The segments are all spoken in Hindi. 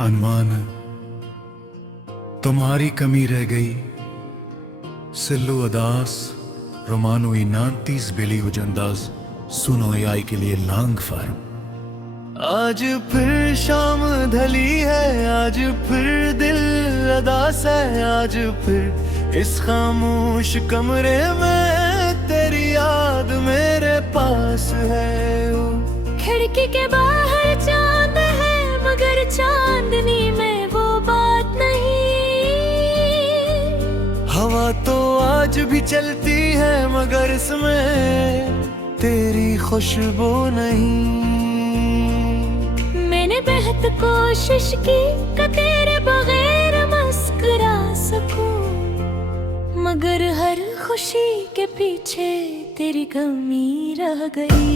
अनमान तुम्हारी कमी रह गई सिल्लू अदास रोमानो नातीस बिली उजंदाज सुनो आई के लिए लांग फार्म। आज फिर शाम ढली है, आज फिर दिल अदास है, आज फिर इस खामोश कमरे में तेरी याद मेरे पास है। खिड़की के बाहर चांद है मगर चांदनी में वो बात नहीं। हवा तो आज भी चलती है मगर इसमें तेरी खुशबू नहीं। मैंने बेहद कोशिश की कि तेरे बगैर मुस्कुरा सकूं, मगर हर खुशी के पीछे तेरी कमी रह गई।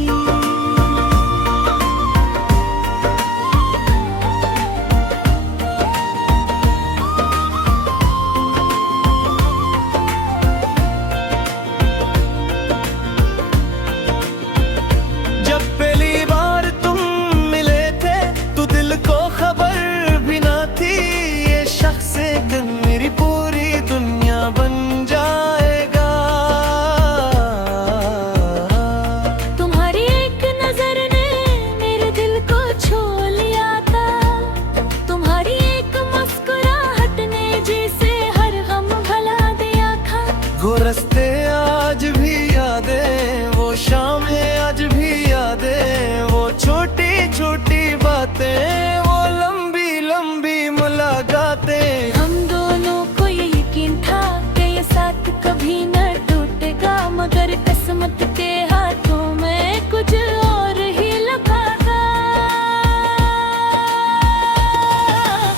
वो रस्ते आज भी यादें, वो शामें आज भी यादें, वो छोटी छोटी बातें, वो लंबी लंबी मुलाकातें। हम दोनों को ये यकीन था कि ये साथ कभी न टूटेगा, मगर किस्मत के हाथों में कुछ और ही लिखा था।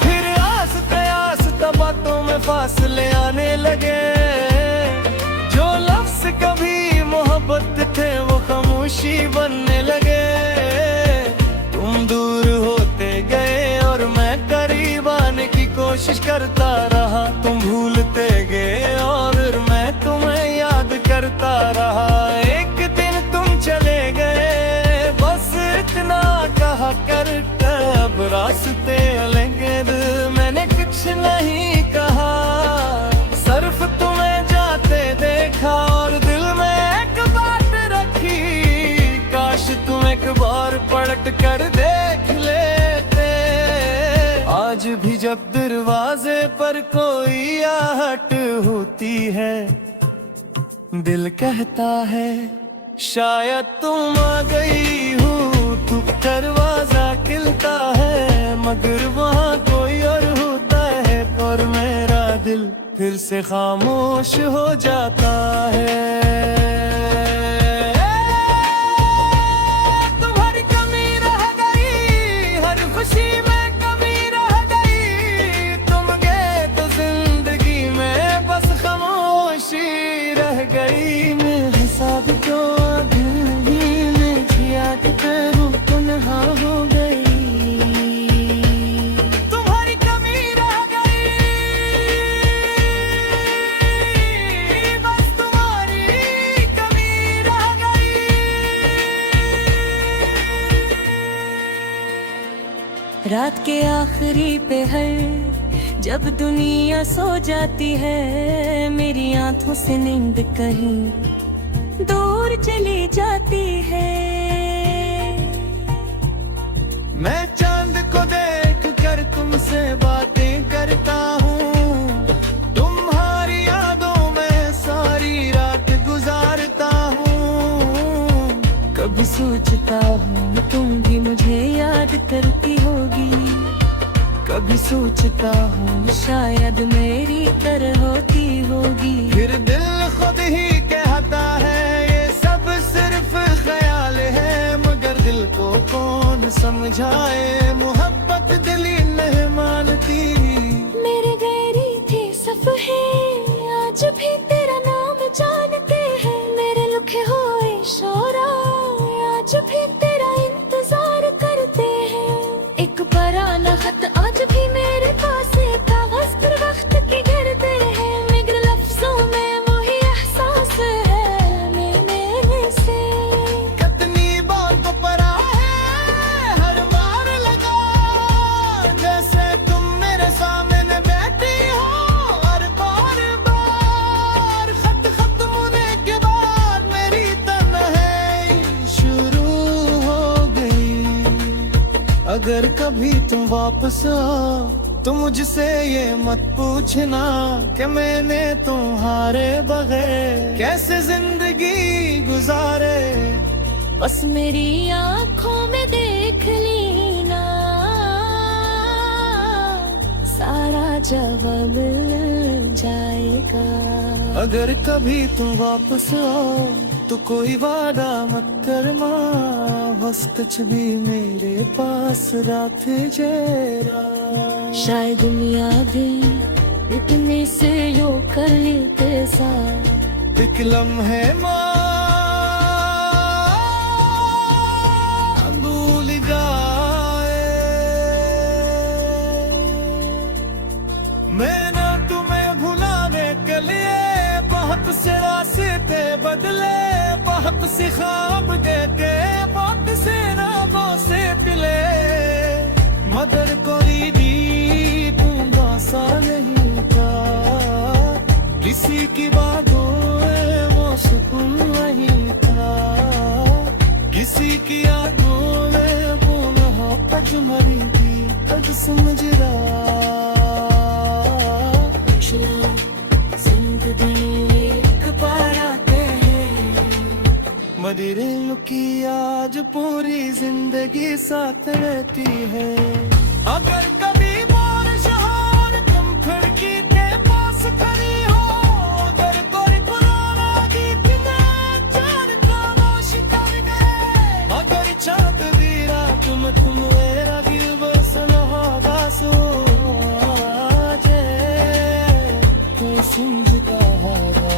फिर आस्ते आस्ते बातों में फासले आने लगे, थे वो खामोशी बनने लगे। तुम दूर होते गए और मैं करीब आने की कोशिश करता रहा। तुम भूलते गए और फिर मैं तुम्हें याद करता रहा। एक दिन तुम चले गए, बस इतना कहा कर अब रास्ते अलग। मैंने कुछ नहीं कहा, सिर्फ तुम्हें जाते देखा और दिल में तुम एक बार पलट कर देख लेते। आज भी जब दरवाजे पर कोई आहट होती है, दिल कहता है शायद तुम आ गई हो। तू दरवाजा खिलता है मगर वहाँ कोई और होता है, और मेरा दिल फिर से खामोश हो जाता है। रात के आखिरी पहर जब दुनिया सो जाती है, मेरी आंखों से नींद कहीं दूर चली जाती है। मैं चांद को देख कर तुमसे बातें करता हूँ, तुम्हारी यादों में सारी रात गुजारता हूँ। कभी सोचता हूँ तुम भी मुझे याद करती होगी, कभी सोचता हूँ शायद मेरी तरह होती होगी। फिर दिल खुद ही कहता है ये सब सिर्फ ख्याल है, मगर दिल को कौन समझाए, मोहब्बत दिल ही नहीं मानती। मेरे गैरी थे सफ़े आज भी तेरा नाम जानते हैं, मेरे लिखे हुए शोरा आज भी तेरा इंतजार करते हैं। एक पुराना खत आज भी मेरे पास है, कागज पर वक्त के गिरते हैं, मगर लफ्जों में वही एहसास है मिलने से। कितनी बात परा है हर बार लगा, जैसे अगर कभी तुम वापस आओ तो मुझसे ये मत पूछना कि मैंने तुम्हारे बगैर कैसे जिंदगी गुजारे। बस मेरी आंखों में देख लेना, सारा जवाब मिल जाएगा। अगर कभी तुम वापस आओ तो कोई वादा मत करना, बस कुछ भी मेरे पास रात जरा। शायद दुनिया दिन इतने से यो कर लेते साथ, एक लम्हे भूल जाए। मैं ना तुम्हें भुलाने के लिए बहुत से रास्ते बदले, बहुत से ख्वाब देखे, बहुत से राहों से पिले, मगर कोई दी तुम बासा नहीं था। किसी की बातों में वो सुकून नहीं था, किसी की आंखों में वो मोहब्बत मरी थी। अब समझ रहा मदिरे लुकी आज पूरी जिंदगी साथ रहती है। अगर कभी बारिश हो और तुम खिड़की के पास खड़ी हो, अगर कोई पुराना गीत मैं जान खामोश कर दे, अगर चांद दी रात में तुम मेरा दिल बस होगा सो तू समझता होगा।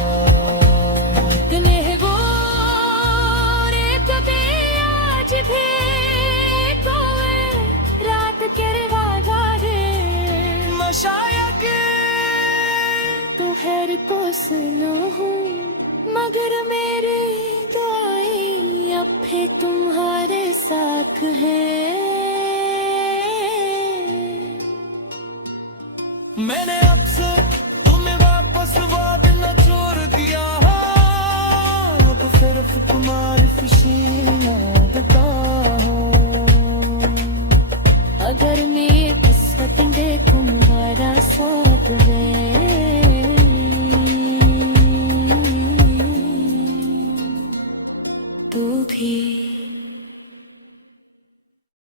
शायद तू हैर को सुनो हूँ, मगर मेरी दुआएं अब भी तुम्हारे साथ है। मैंने अब से तुम्हें वापस वाद न छोड़ दिया, अब सिर्फ तुम्हारी खुशी